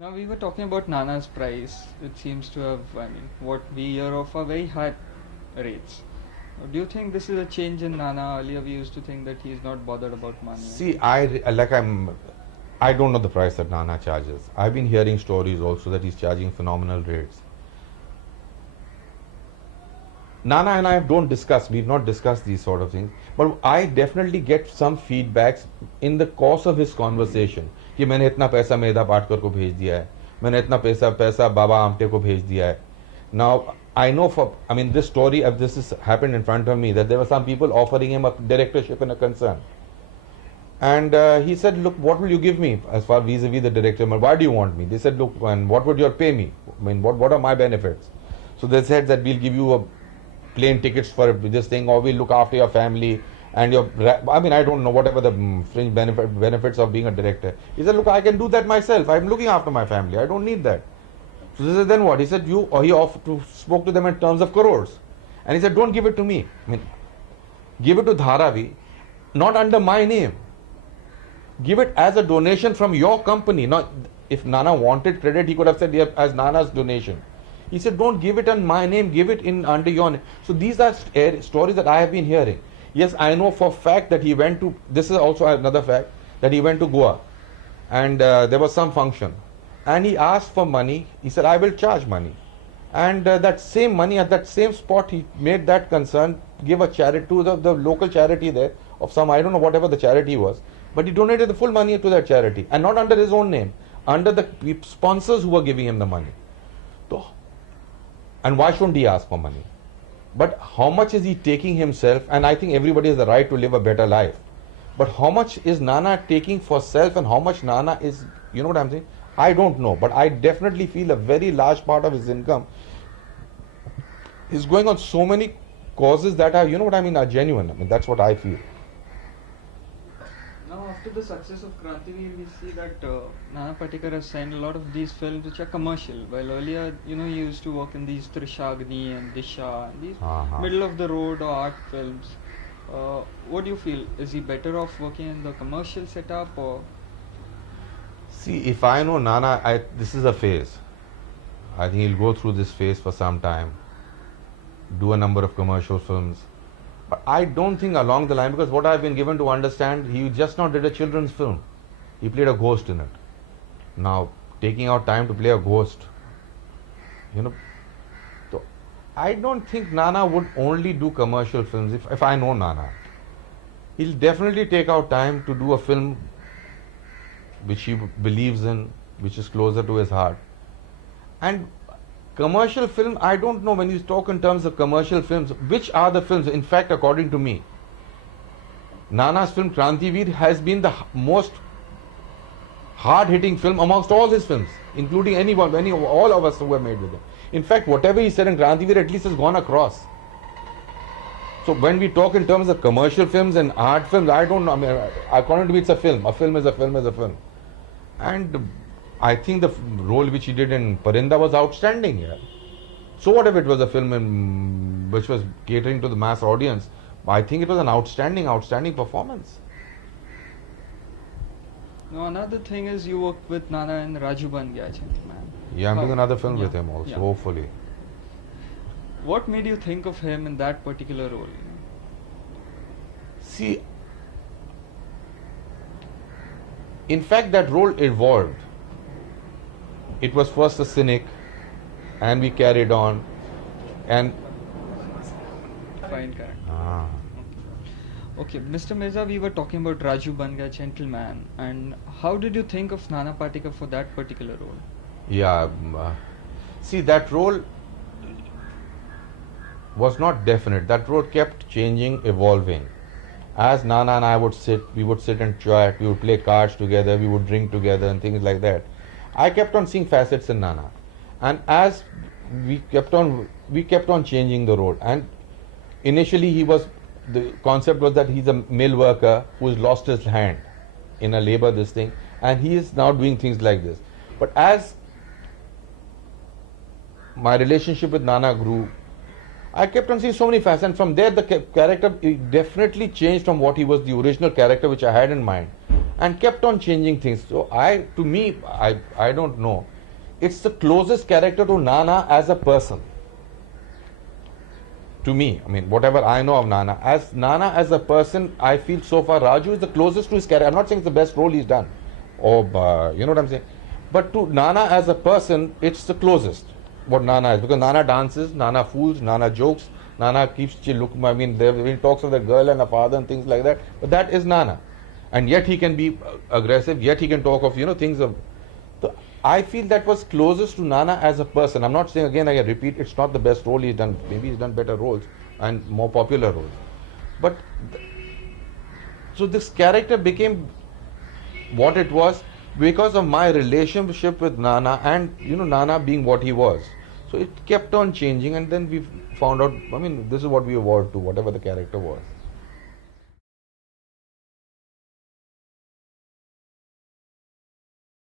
Now we were talking about Nana's price. It seems to have, what we hear of are very high rates. Do you think this is a change in Nana? Earlier we used to think that he's not bothered about money. See, I don't know the price that Nana charges. I've been hearing stories also that he's charging phenomenal rates. Nana and I we've not discussed these sort of things, but I definitely get some feedbacks in the course of his conversation कि मैंने इतना पैसा मेधा पाटकर को भेज दिया है, मैंने इतना पैसा बाबा आमटे को भेज दिया है. Now I know this story, this has happened in front of me, that there were some people offering him a directorship in a concern. And he said, look, what will you give me as far vis-a-vis the director? Why do you want me? They said, look, and what would you pay me? What are my benefits? So they said that we'll give you a plane tickets for this thing, or we'll look after your family and I don't know, whatever the fringe benefits of being a director. He said, look, I can do that myself. I'm looking after my family. I don't need that. So they said, then what? He said, spoke to them in terms of crores. And he said, don't give it to me. Give it to Dharavi, not under my name. Give it as a donation from your company. Now, if Nana wanted credit, he could have said, yeah, as Nana's donation. He said, don't give it on my name, give it in under your name. So these are stories that I have been hearing. Yes, I know for a fact that he went to, this is also another fact, that he went to Goa and there was some function and he asked for money. He said, I will charge money. And that same money at that same spot, he made that concern, give a charity to the local charity there of some, I don't know, whatever the charity was. But he donated the full money to that charity and not under his own name, under the sponsors who were giving him the money. So, and why shouldn't he ask for money? But how much is he taking himself? And I think everybody has the right to live a better life. But how much is Nana taking for self and how much Nana is, you know what I'm saying? I don't know. But I definitely feel a very large part of his income is going on so many causes that are, are genuine. That's what I feel. Now, after the success of Krantiveer, we see that Nana Patekar has signed a lot of these films which are commercial. While earlier, he used to work in these Trishagni and Disha, and these middle of the road or art films. What do you feel? Is he better off working in the commercial setup or? See, if I know Nana, this is a phase. I think he'll go through this phase for some time, do a number of commercial films. But I don't think along the line, because what I've been given to understand, he just not did a children's film. He played a ghost in it. Now, taking out time to play a ghost, so I don't think Nana would only do commercial films. If I know Nana, he'll definitely take out time to do a film which he believes in, which is closer to his heart. And commercial film, I don't know, when you talk in terms of commercial films, which are the films? In fact, according to me, Nana's film Krantiveer has been the most hard-hitting film amongst all his films, including all of us who have made with him. In fact, whatever he said in Krantiveer at least has gone across. So when we talk in terms of commercial films and art films, I don't know. According to me, it's a film. A film is a film is a film. And I think the role which he did in Parinda was outstanding here. So what if it was a film which was catering to the mass audience? I think it was an outstanding performance. Now another thing is you worked with Nana in Raju Ban Gaya Gentleman. Yeah, I'm doing another film with him also, hopefully. What made you think of him in that particular role? See, in fact, that role evolved. It was first a cynic, and we carried on, and fine character. Okay, Mr. Mirza, we were talking about Raju Ban Gaya Gentleman, and how did you think of Nana Patekar for that particular role? Yeah, see, that role was not definite. That role kept changing, evolving. As Nana and I we would sit and chat, we would play cards together, we would drink together and things like that. I kept on seeing facets in Nana, and as we kept on changing the role. And initially, the concept was that he's a mill worker who's lost his hand in a labor thing, and he is now doing things like this. But as my relationship with Nana grew, I kept on seeing so many facets, and from there the character definitely changed from what he was, the original character which I had in mind. and kept on changing things. So to me, I don't know. It's the closest character to Nana as a person. To me, I mean, whatever I know of Nana as a person, I feel so far Raju is the closest to his character. I'm not saying it's the best role he's done, or you know what I'm saying. But to Nana as a person, it's the closest what Nana is, because Nana dances, Nana fools, Nana jokes, Nana keeps look. I mean, he talks of the girl and her father and things like that. But that is Nana, and yet he can be aggressive. Yet he can talk of things of. So I feel that was closest to Nana as a person. I'm not saying, again, I repeat, it's not the best role he's done. Maybe he's done better roles and more popular roles. But so this character became what it was because of my relationship with Nana, and Nana being what he was. So it kept on changing, and then we found out, I mean, this is what we evolved to, whatever the character was.